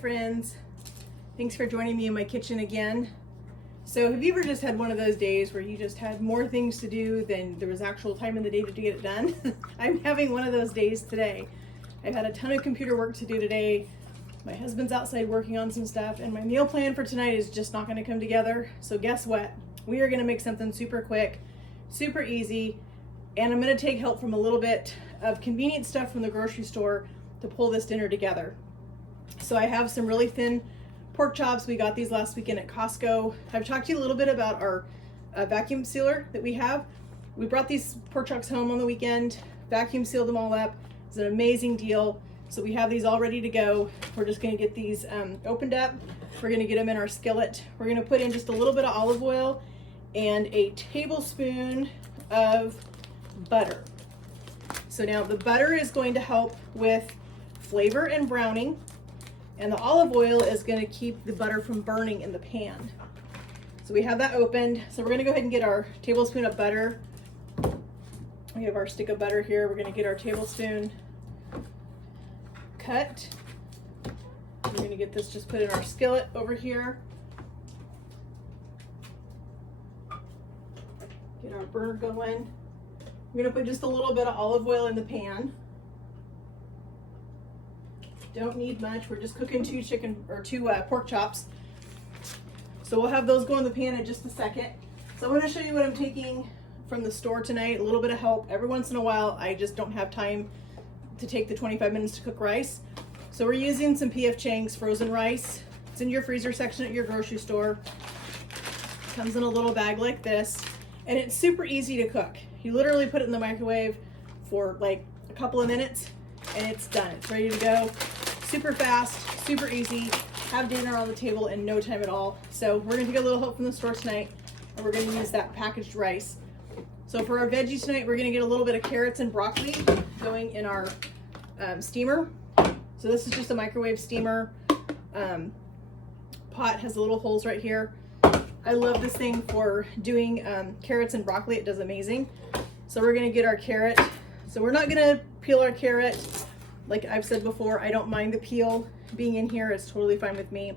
friends. Thanks for joining me in my kitchen again. So have you ever just had one of those days where you just had more things to do than there was actual time in the day to get it done? I'm having one of those days today. I've had a ton of computer work to do today. My husband's outside working on some stuff, and my meal plan for tonight is just not going to come together. So guess what? We are going to make something super quick, super easy, and I'm going to take help from a little bit of convenient stuff from the grocery store to pull this dinner together. So I have some really thin pork chops. We got these last weekend at Costco. I've talked to you a little bit about our vacuum sealer that we have. We brought these pork chops home on the weekend, vacuum sealed them all up. It's an amazing deal. So we have these all ready to go. We're just going to get these opened up. We're going to get them in our skillet. We're going to put in just a little bit of olive oil and a tablespoon of butter. So now the butter is going to help with flavor and browning, and the olive oil is going to keep the butter from burning in the pan. So we have that opened. So we're going to go ahead and get our tablespoon of butter. We have our stick of butter here. We're going to get our tablespoon cut. We're going to get this just put in our skillet over here. Get our burner going. We're going to put just a little bit of olive oil in the pan. Don't need much. We're just cooking two pork chops. So we'll have those go in the pan in just a second. So I'm going to show you what I'm taking from the store tonight. A little bit of help. Every once in a while, I just don't have time to take the 25 minutes to cook rice. So we're using some P.F. Chang's frozen rice. It's in your freezer section at your grocery store. It comes in a little bag like this, and it's super easy to cook. You literally put it in the microwave for like a couple of minutes and it's done. It's ready to go. Super fast, super easy. Have dinner on the table in no time at all. So we're gonna take a little help from the store tonight, and we're gonna use that packaged rice. So for our veggies tonight, we're gonna get a little bit of carrots and broccoli going in our steamer. So this is just a microwave steamer. Pot has little holes right here. I love this thing for doing carrots and broccoli. It does amazing. So we're gonna get our carrot. So we're not gonna peel our carrot. Like I've said before, I don't mind the peel being in here. It's totally fine with me.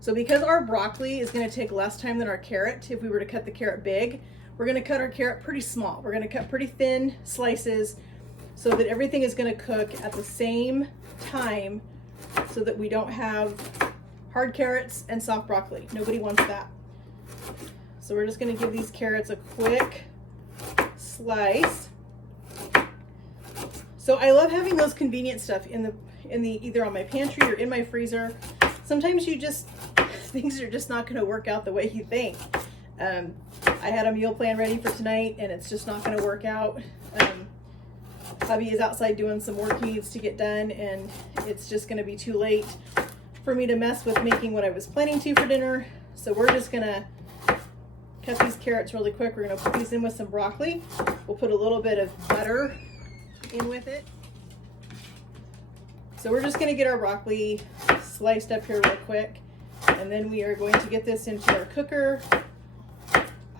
So because our broccoli is gonna take less time than our carrot, if we were to cut the carrot big, we're gonna cut our carrot pretty small. We're gonna cut pretty thin slices so that everything is gonna cook at the same time, so that we don't have hard carrots and soft broccoli. Nobody wants that. So we're just gonna give these carrots a quick slice. So I love having those convenient stuff in the either on my pantry or in my freezer. Sometimes things are just not gonna work out the way you think. I had a meal plan ready for tonight and it's just not gonna work out. Hubby is outside doing some work he needs to get done, and it's just gonna be too late for me to mess with making what I was planning to for dinner. So we're just gonna cut these carrots really quick. We're gonna put these in with some broccoli. We'll put a little bit of butter in with it. So we're just gonna get our broccoli sliced up here real quick, and then we are going to get this into our cooker.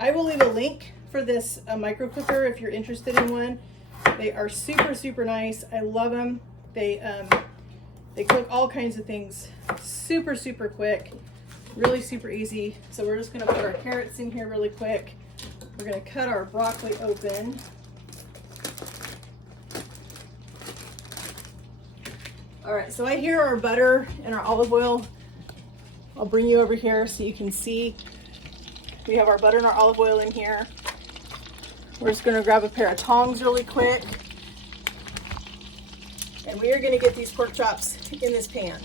I will leave a link for this micro cooker if you're interested in one. They are super, super nice. I love them. They cook all kinds of things super, super quick, really super easy. So we're just gonna put our carrots in here really quick. We're gonna cut our broccoli open. All right, so I hear our butter and our olive oil. I'll bring you over here so you can see. We have our butter and our olive oil in here. We're just gonna grab a pair of tongs really quick. And we are gonna get these pork chops in this pan.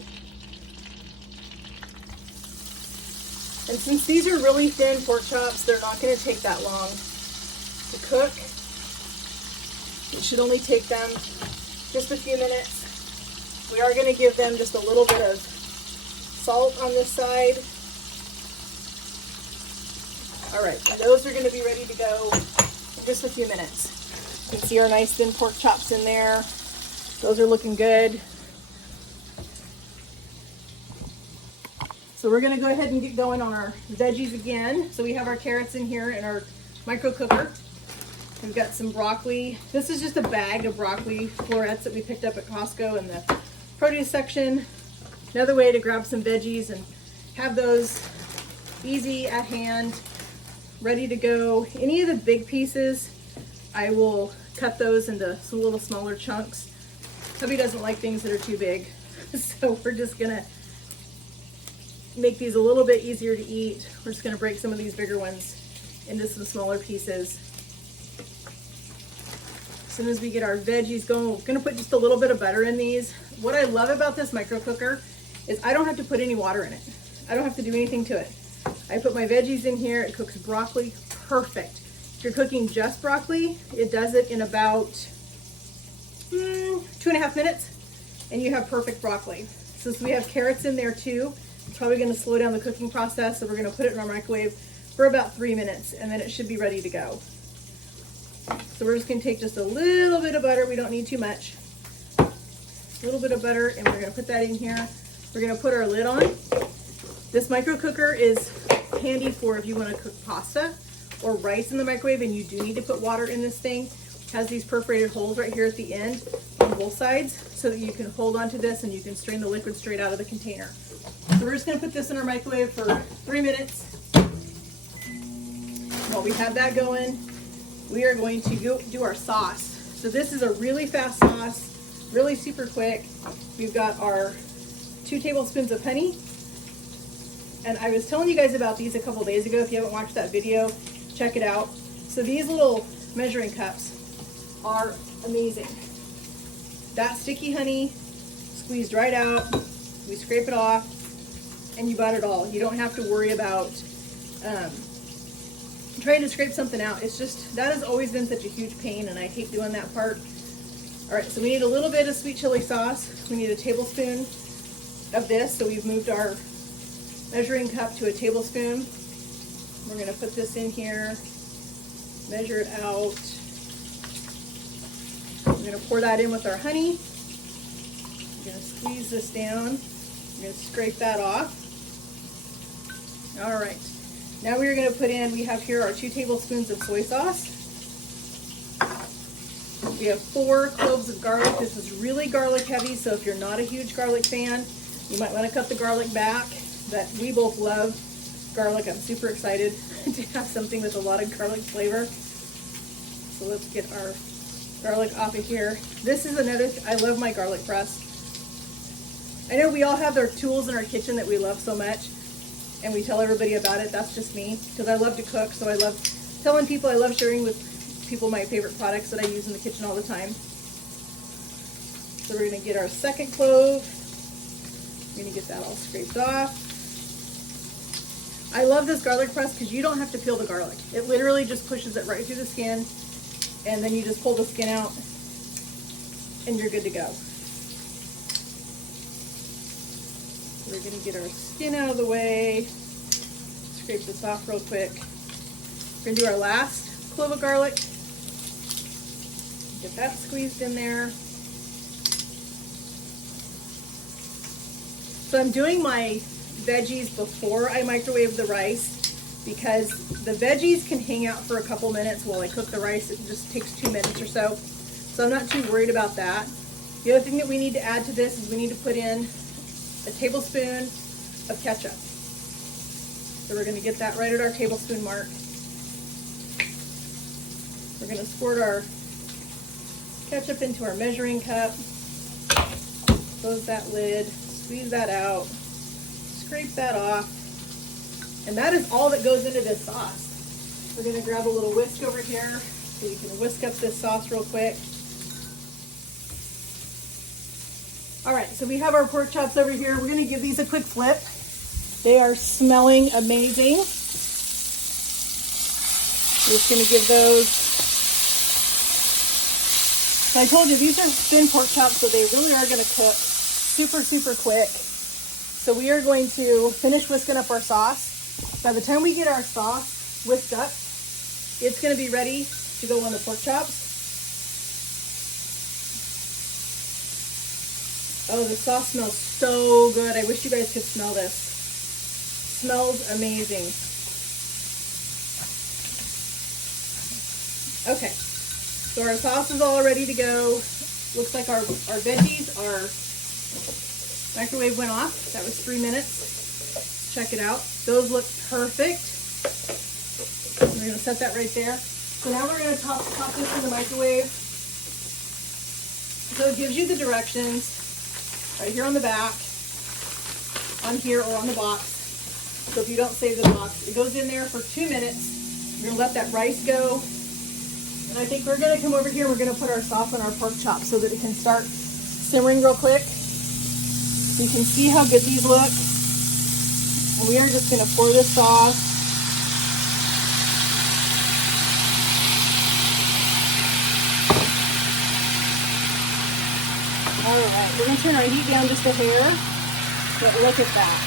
And since these are really thin pork chops, they're not gonna take that long to cook. It should only take them just a few minutes. We are gonna give them just a little bit of salt on this side. All right, and those are gonna be ready to go in just a few minutes. You can see our nice thin pork chops in there. Those are looking good. So we're gonna go ahead and get going on our veggies again. So we have our carrots in here in our micro cooker. We've got some broccoli. This is just a bag of broccoli florets that we picked up at Costco in the produce section. Another way to grab some veggies and have those easy at hand, ready to go. Any of the big pieces, I will cut those into some little smaller chunks. Hubby doesn't like things that are too big, so we're just gonna make these a little bit easier to eat. We're just gonna break some of these bigger ones into some smaller pieces. As soon as we get our veggies going, we're gonna put just a little bit of butter in these. What I love about this micro cooker is I don't have to put any water in it. I don't have to do anything to it. I put my veggies in here, it cooks broccoli perfect. If you're cooking just broccoli, it does it in about 2.5 minutes, and you have perfect broccoli. Since we have carrots in there too, it's probably gonna slow down the cooking process, so we're gonna put it in our microwave for about 3 minutes, and then it should be ready to go. So we're just gonna take just a little bit of butter, we don't need too much. A little bit of butter, and we're gonna put that in here. We're gonna put our lid on. This micro cooker is handy for if you wanna cook pasta or rice in the microwave and you do need to put water in this thing. It has these perforated holes right here at the end on both sides so that you can hold onto this and you can strain the liquid straight out of the container. So we're just gonna put this in our microwave for 3 minutes. While we have that going, we are going to go do our sauce. So this is a really fast sauce, really super quick. We've got our 2 tablespoons of honey. And I was telling you guys about these a couple days ago. If you haven't watched that video, check it out. So these little measuring cups are amazing. That sticky honey squeezed right out. We scrape it off and you got it all. You don't have to worry about trying to scrape something out. It's just, that has always been such a huge pain and I hate doing that part. All right, so we need a little bit of sweet chili sauce. We need a tablespoon of this. So we've moved our measuring cup to a tablespoon. We're gonna put this in here, measure it out. We're gonna pour that in with our honey. We're gonna squeeze this down. We're gonna scrape that off. All right, now we're gonna put in, we have here our 2 tablespoons of soy sauce. We have 4 cloves of garlic. This is really garlic heavy, so if you're not a huge garlic fan, you might wanna cut the garlic back. But we both love garlic. I'm super excited to have something with a lot of garlic flavor. So let's get our garlic off of here. This is another, I love my garlic press. I know we all have our tools in our kitchen that we love so much and we tell everybody about it. That's just me because I love to cook. So I love telling people, I love sharing with people my favorite products that I use in the kitchen all the time. So we're gonna get our second clove. We're gonna get that all scraped off. I love this garlic press because you don't have to peel the garlic. It literally just pushes it right through the skin and then you just pull the skin out and you're good to go. So we're gonna get our skin out of the way. Scrape this off real quick. We're gonna do our last clove of garlic. Get that squeezed in there. So I'm doing my veggies before I microwave the rice because the veggies can hang out for a couple minutes while I cook the rice. It just takes 2 minutes or so. So I'm not too worried about that. The other thing that we need to add to this is we need to put in a tablespoon of ketchup. So we're gonna get that right at our tablespoon mark. We're gonna squirt our ketchup into our measuring cup. Close that lid, squeeze that out. Scrape that off, and that is all that goes into this sauce. We're going to grab a little whisk over here so you can whisk up this sauce real quick. All right, so we have our pork chops over here. We're going to give these a quick flip. They are smelling amazing. We're just going to give those. So I told you these are thin pork chops, so they really are going to cook super, super quick. So we are going to finish whisking up our sauce. By the time we get our sauce whisked up, it's going to be ready to go on the pork chops. Oh, the sauce smells so good. I wish you guys could smell this. Smells amazing. Okay, so our sauce is all ready to go. Looks like our veggies are Microwave went off. That was 3 minutes. Check it out. Those look perfect. We're gonna set that right there. So now we're gonna pop this in the microwave. So it gives you the directions right here on the back, on here or on the box. So if you don't save the box, it goes in there for 2 minutes. We're gonna let that rice go. And I think we're gonna come over here and we're gonna put our sauce on our pork chop so that it can start simmering real quick. So you can see how good these look. And we are just gonna pour this sauce. All right, we're gonna turn our heat down just a hair, but look at that.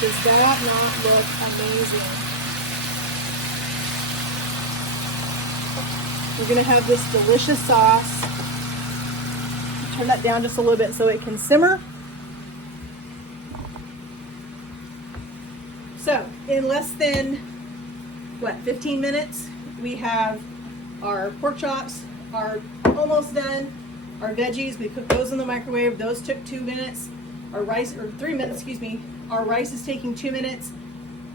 Does that not look amazing? We're gonna have this delicious sauce. Turn that down just a little bit so it can simmer. So in less than, 15 minutes, we have our pork chops are almost done. Our veggies, we cooked those in the microwave. Those took 2 minutes. Our rice, or 3 minutes, excuse me. Our rice is taking 2 minutes.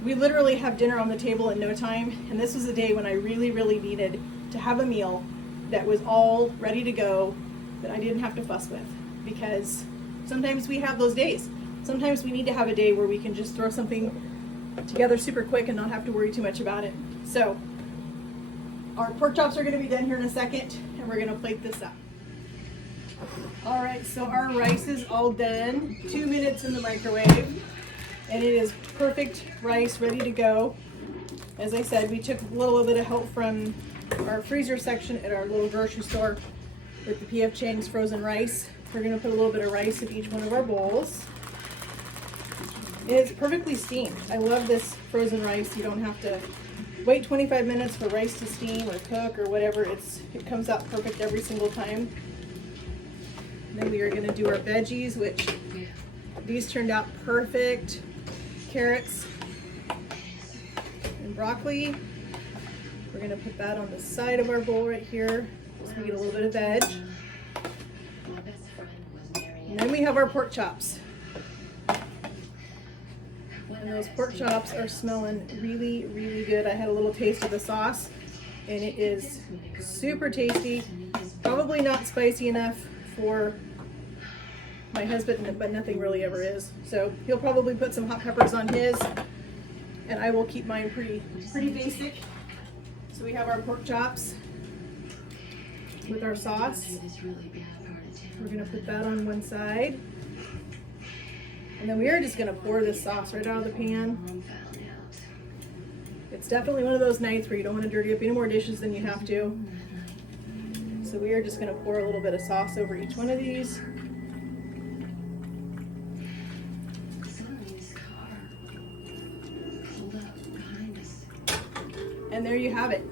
We literally have dinner on the table in no time. And this was a day when I really, really needed to have a meal that was all ready to go, that I didn't have to fuss with. Because sometimes we have those days. Sometimes we need to have a day where we can just throw something together super quick and not have to worry too much about it. So our pork chops are gonna be done here in a second, and we're gonna plate this up. All right, so our rice is all done. 2 minutes in the microwave, and it is perfect rice, ready to go. As I said, we took a little bit of help from our freezer section at our little grocery store with the P.F. Chang's frozen rice. We're gonna put a little bit of rice in each one of our bowls. It's perfectly steamed. I love this frozen rice. You don't have to wait 25 minutes for rice to steam or cook or whatever. It comes out perfect every single time. Then we are going to do our veggies, which these turned out perfect. Carrots and broccoli. We're going to put that on the side of our bowl right here so we get a little bit of veg. And then we have our pork chops. And those pork chops are smelling really, really good. I had a little taste of the sauce, and it is super tasty. Probably not spicy enough for my husband, but nothing really ever is. So he'll probably put some hot peppers on his, and I will keep mine pretty basic. So we have our pork chops with our sauce. We're gonna put that on one side. And then we are just gonna pour this sauce right out of the pan. It's definitely one of those nights where you don't want to dirty up any more dishes than you have to. So we are just gonna pour a little bit of sauce over each one of these. And there you have it.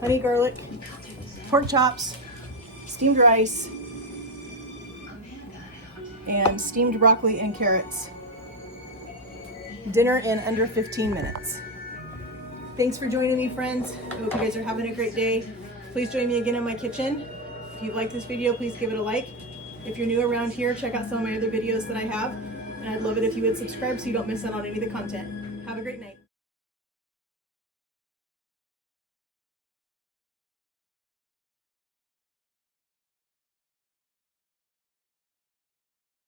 Honey garlic, pork chops, steamed rice, and steamed broccoli and carrots. Dinner in under 15 minutes. Thanks for joining me, friends. I hope you guys are having a great day. Please join me again in my kitchen. If you like this video, please give it a like. If you're new around here, check out some of my other videos that I have. And I'd love it if you would subscribe so you don't miss out on any of the content. Have a great night.